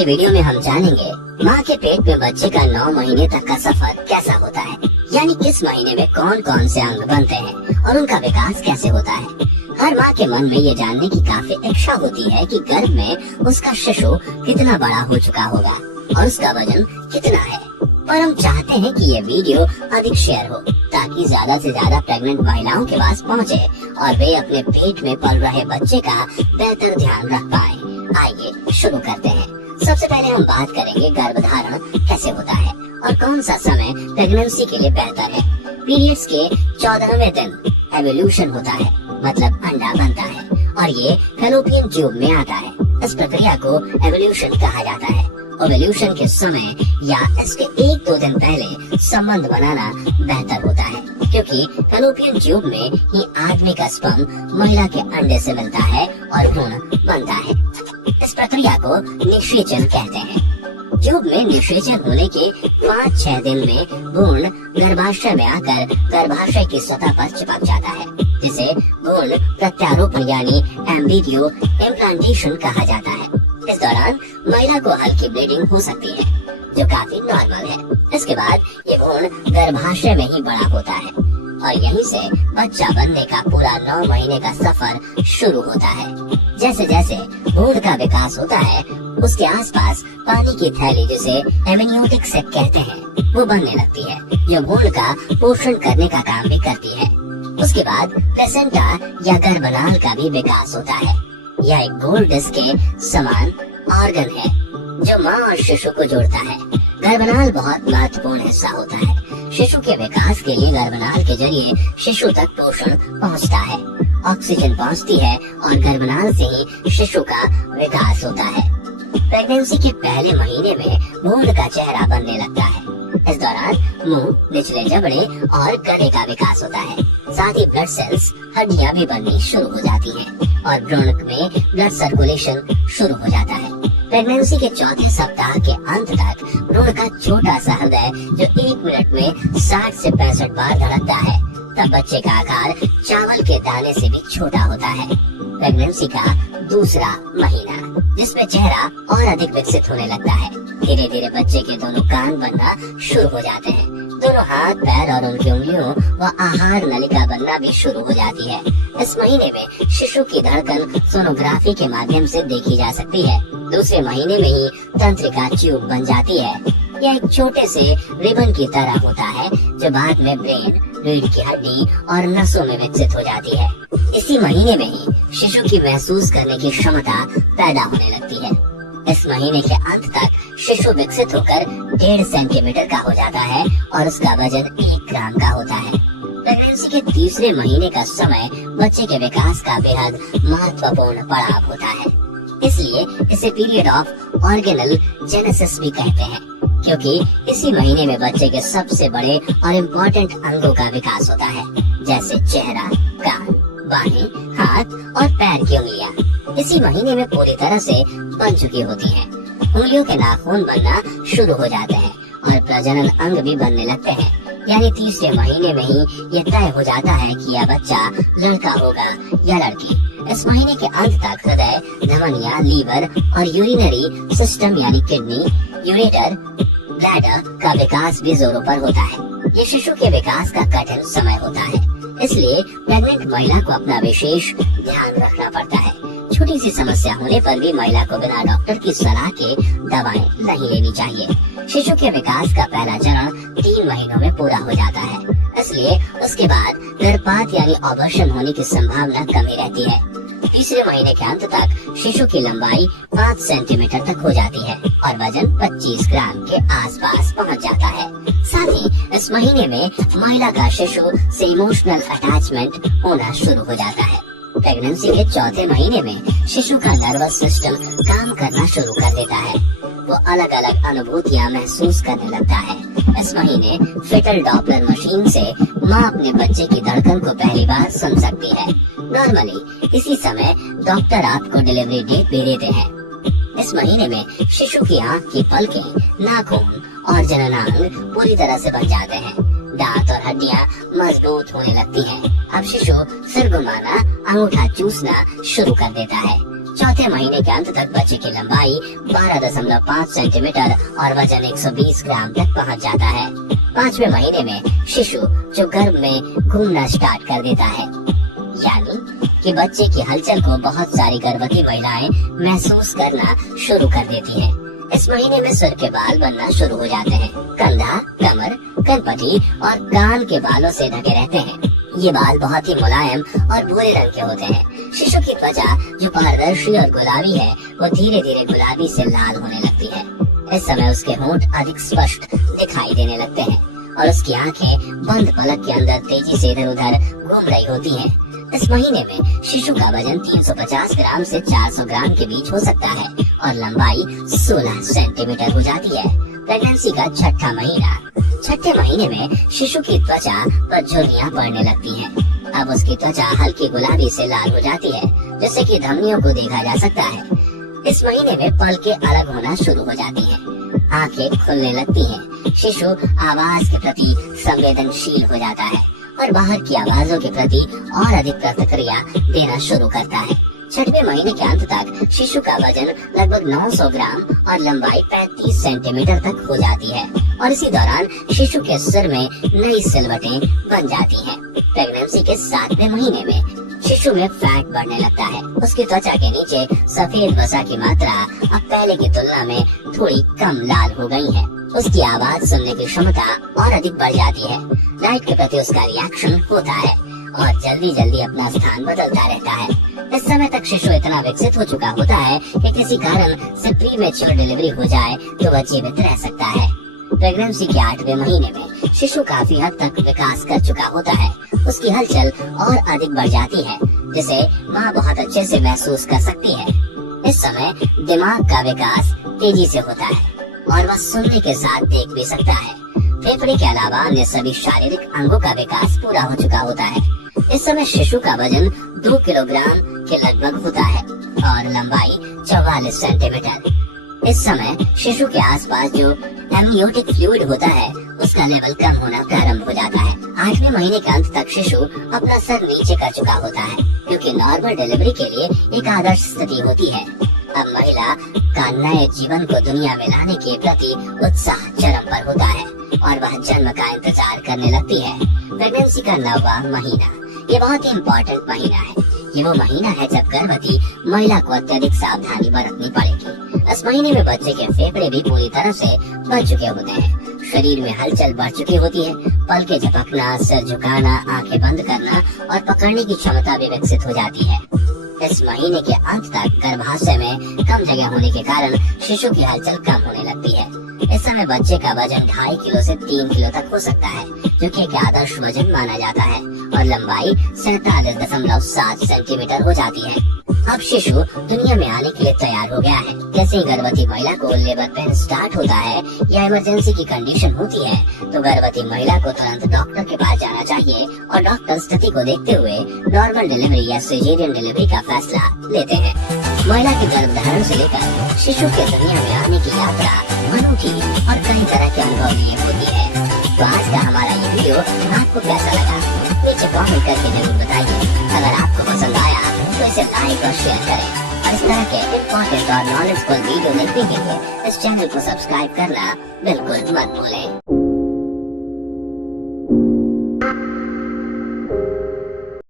की वीडियो में हम जानेंगे माँ के पेट में बच्चे का 9 महीने तक का सफर कैसा होता है, यानी इस महीने में कौन कौन से अंग बनते हैं और उनका विकास कैसे होता है। हर माँ के मन में ये जानने की काफी इच्छा होती है कि गर्भ में उसका शिशु कितना बड़ा हो चुका होगा और उसका वजन कितना है। और हम चाहते हैं कि ये वीडियो अधिक शेयर हो ताकि ज्यादा से ज्यादा प्रेग्नेंट महिलाओं के पास पहुँचे और वे अपने पेट में पल रहे बच्चे का बेहतर ध्यान रख पाए। आइए शुरू करते हैं। सबसे पहले हम बात करेंगे गर्भधारण कैसे होता है और कौन सा समय प्रेगनेंसी के लिए बेहतर है। पीरियड्स के 14वें दिन एवोल्यूशन होता है, मतलब अंडा बनता है और ये फैलोपियन ट्यूब में आता है। इस प्रक्रिया को एवोल्यूशन कहा जाता है। ओव्यूलेशन के समय या इसके 1-2 दिन पहले संबंध बनाना बेहतर होता है, क्योंकि फैलोपियन ट्यूब में ही आदमी का स्पर्म महिला के अंडे से मिलता है और भ्रूण बनता है। इस प्रक्रिया को निषेचन कहते हैं। ट्यूब में निषेचन होने के 5-6 दिन में भ्रूण गर्भाशय में आकर गर्भाशय की सतह पर चिपक जाता है, जिसे भ्रूण प्रत्यारोपण यानी एम्ब्रियो इम्प्लांटेशन कहा जाता है। इस दौरान महिला को हल्की ब्लीडिंग हो सकती है, जो काफी नॉर्मल है। इसके बाद ये भ्रूण गर्भाशय में ही बड़ा होता है और यहीं से बच्चा बनने का पूरा 9 महीने का सफर शुरू होता है। जैसे जैसे भ्रूण का विकास होता है, उसके आसपास पानी की थैली, जिसे एमनियोटिक सेक कहते हैं, वो बनने लगती है, जो भ्रूण का पोषण करने का काम भी करती है। उसके बाद प्लेसेंटा या गर्भनाल का भी विकास होता है। यह एक गोल डिस्क के समान ऑर्गन है जो माँ और शिशु को जोड़ता है। गर्भनाल बहुत महत्वपूर्ण हिस्सा होता है। शिशु के विकास के लिए गर्भनाल के जरिए शिशु तक पोषण पहुँचता है, ऑक्सीजन पहुँचती है और गर्भनाल से ही शिशु का विकास होता है। प्रेगनेंसी के पहले महीने में भ्रूण का चेहरा बनने लगता है। इस दौरान मुंह, निचले जबड़े और गले का विकास होता है। साथ ही ब्लड सेल्स, हड्डियां भी बननी शुरू हो जाती हैं और भ्रूण में ब्लड सर्कुलेशन शुरू हो जाता है। प्रेगनेंसी के 4थे सप्ताह के अंत तक भ्रूण का छोटा सा हृदय, जो 1 मिनट में 60 से 65 बार धड़कता है, तब बच्चे का आकार चावल के दाने से भी छोटा होता है। प्रेगनेंसी का दूसरा महीना, जिसमें चेहरा और अधिक विकसित होने लगता है। धीरे धीरे बच्चे के दोनों कान बनना शुरू हो जाते हैं। दोनों हाथ, पैर और उनकी उंगलियों व आहार नलिका बनना भी शुरू हो जाती है। इस महीने में शिशु की धड़कन सोनोग्राफी के माध्यम से देखी जा सकती है। दूसरे महीने में ही तंत्रिका ट्यूब बन जाती है। यह एक छोटे से रिबन की तरह होता है, जो बाद में ब्रेन, रीढ़ की हड्डी और नसों में विकसित हो जाती है। इसी महीने में ही शिशु की महसूस करने की क्षमता पैदा होने लगती है। इस महीने के अंत तक शिशु विकसित होकर 1.5 सेंटीमीटर का हो जाता है और उसका वजन 1 ग्राम का होता है। प्रेगनेंसी के तीसरे महीने का समय बच्चे के विकास का बेहद महत्वपूर्ण पड़ाव होता है, इसलिए इसे पीरियड ऑफ ऑर्गेनल जेनेसिस भी कहते हैं, क्योंकि इसी महीने में बच्चे के सबसे बड़े और इम्पोर्टेंट अंगों का विकास होता है, जैसे चेहरा, कान, बाहें, हाथ और पैर की उंगलियां। इसी महीने में पूरी तरह से बन चुकी होती हैं। उंगलियों के नाखून बनना शुरू हो जाते हैं और प्रजनन अंग भी बनने लगते हैं। यानी तीसरे महीने में ही ये तय हो जाता है कि यह बच्चा लड़का होगा या लड़की। इस महीने के अंत तक हृदय, धमनियां, लीवर और यूरिनरी सिस्टम यानी किडनी, यूरेटर, ब्लैडर का विकास भी जोरों पर होता है। ये शिशु के विकास का कठिन समय होता है, इसलिए प्रेग्नेंट महिला को अपना विशेष ध्यान रखना पड़ता है। छोटी सी समस्या होने पर भी महिला को बिना डॉक्टर की सलाह के दवाएं नहीं लेनी चाहिए। शिशु के विकास का पहला चरण 3 महीनों में पूरा हो जाता है, इसलिए उसके बाद गर्भपात यानी ऑपरेशन होने की संभावना कमी रहती है। तीसरे महीने के अंत तक शिशु की लंबाई 5 सेंटीमीटर तक हो जाती है और वजन 25 ग्राम के आसपास पहुंच जाता है। साथ ही इस महीने में महिला का शिशु से इमोशनल अटैचमेंट होना शुरू हो जाता है। प्रेगनेंसी के 4थे महीने में शिशु का नर्वस सिस्टम काम करना शुरू कर देता है। वो अलग अलग अनुभूतियाँ महसूस करने लगता है। इस महीने फिटल डॉपलर मशीन से माँ अपने बच्चे की धड़कन को पहली बार सुन सकती है। नॉर्मली इसी समय डॉक्टर आपको डिलीवरी डेट भी देते हैं। इस महीने में शिशु की आँख की पलकें, नाखून और जननांग पूरी तरह से बन जाते हैं। दांत और हड्डियां मजबूत होने लगती हैं। अब शिशु सिर घुमाना, अंगूठा चूसना शुरू कर देता है। चौथे महीने के अंत तक बच्चे की लंबाई 12.5 सेंटीमीटर और वजन 120 ग्राम तक पहुंच जाता है। 5वें महीने में शिशु जो गर्भ में घूमना स्टार्ट कर देता है, यानी कि बच्चे की हलचल को बहुत सारी गर्भवती महिलाएं महसूस करना शुरू कर देती हैं। इस महीने में सिर के बाल बनना शुरू हो जाते हैं। कंधा, कमर, कनपटी और कान के बालों से ढके रहते हैं। ये बाल बहुत ही मुलायम और भूरे रंग के होते हैं। शिशु की त्वचा जो पारदर्शी और गुलाबी है, वो धीरे धीरे गुलाबी से लाल होने लगती है। इस समय उसके होंठ अधिक स्पष्ट दिखाई देने लगते हैं और उसकी आंखें बंद पलक के अंदर तेजी से इधर उधर घूम रही होती हैं। इस महीने में शिशु का वजन 350 ग्राम से 400 ग्राम के बीच हो सकता है और लंबाई 16 सेंटीमीटर हो जाती है। प्रेगनेंसी का छठा महीना। छठे महीने में शिशु की त्वचा पर झुर्रियां पड़ने लगती हैं। अब उसकी त्वचा हल्की गुलाबी से लाल हो जाती है, जिससे कि धमनियों को देखा जा सकता है। इस महीने में पलकें अलग होना शुरू हो जाती हैं, आंखें खुलने लगती हैं। शिशु आवाज के प्रति संवेदनशील हो जाता है और बाहर की आवाजों के प्रति और अधिक प्रतिक्रिया देना शुरू करता है। छठवें महीने के अंत तक शिशु का वजन लगभग 900 ग्राम और लंबाई 35 सेंटीमीटर तक हो जाती है और इसी दौरान शिशु के सिर में नई सिलवटें बन जाती हैं। प्रेगनेंसी के 7वें महीने में शिशु में फैट बढ़ने लगता है। उसकी त्वचा के नीचे सफेद वसा की मात्रा अब पहले की तुलना में थोड़ी कम लाल हो गई है। उसकी आवाज सुनने की क्षमता और अधिक बढ़ जाती है। लाइट के प्रति उसका रिएक्शन होता है और जल्दी जल्दी अपना स्थान बदलता रहता है। इस समय तक शिशु इतना विकसित हो चुका होता है कि किसी कारण से प्रीमेच्योर डिलीवरी हो जाए तो वह जीवित रह सकता है। प्रेगनेंसी के 8वें महीने में शिशु काफी हद तक विकास कर चुका होता है। उसकी हलचल और अधिक बढ़ जाती है, जिसे माँ बहुत अच्छे से महसूस कर सकती है। इस समय दिमाग का विकास तेजी से होता है और वह सुनने के साथ देख भी सकता है। फेफड़े के अलावा अन्य सभी शारीरिक अंगों का विकास पूरा हो चुका होता है। इस समय शिशु का वजन 2 किलोग्राम के लगभग होता है और लंबाई 44 सेंटीमीटर। इस समय शिशु के आसपास जो एमनियोटिक फ्लूइड होता है, उसका लेवल कम होना प्रारंभ हो जाता है। 8वें महीने के अंत तक शिशु अपना सर नीचे कर चुका होता है, क्योंकि नॉर्मल डिलीवरी के लिए एक आदर्श स्थिति होती है। अब महिला का नए जीवन को दुनिया में लाने के प्रति उत्साह चरम पर होता है और वह जन्म का इंतजार करने लगती है। प्रेगनेंसी का 9वां महीना, ये बहुत ही इम्पोर्टेंट महीना है। ये वो महीना है जब गर्भवती महिला को अत्यधिक सावधानी बरतनी पड़ेगी। इस महीने में बच्चे के फेफड़े भी पूरी तरह से बन चुके होते हैं। शरीर में हलचल बढ़ चुकी होती है। पलकें झपकना, सिर झुकाना, आंखें बंद करना और पकड़ने की क्षमता भी विकसित हो जाती है। इस महीने के अंत तक गर्भाशय में कम जगह होने के कारण शिशु की हलचल कम होने लगती है। इस समय बच्चे का वजन 2.5 किलो से 3 किलो तक हो सकता है, जो कि एक आदर्श वजन माना जाता है और लंबाई 47.7 सेंटीमीटर हो जाती है। अब शिशु दुनिया में आने के लिए तैयार हो गया है। जैसे ही गर्भवती महिला को लेबर पेन स्टार्ट होता है या इमरजेंसी की कंडीशन होती है, तो गर्भवती महिला को तुरंत डॉक्टर के पास जाना चाहिए और डॉक्टर स्थिति को देखते हुए नॉर्मल डिलीवरी या सिजेरियन डिलीवरी का फैसला लेते हैं। महिला की गर्भधारण से लेकर शिशु के दुनिया में आने की यात्रा अनूठी और कई तरह के अनुभव लिए होती है। तो आज का हमारा ये वीडियो आपको कैसा लगा, नीचे कमेंट करके जरूर बताइए। अगर आपको पसंद आया तो इसे लाइक और शेयर करें और इस तरह के इम्पोर्टेंट और नॉलेजफुल वीडियो देखने के लिए इस चैनल को सब्सक्राइब करना बिल्कुल मत भूलें।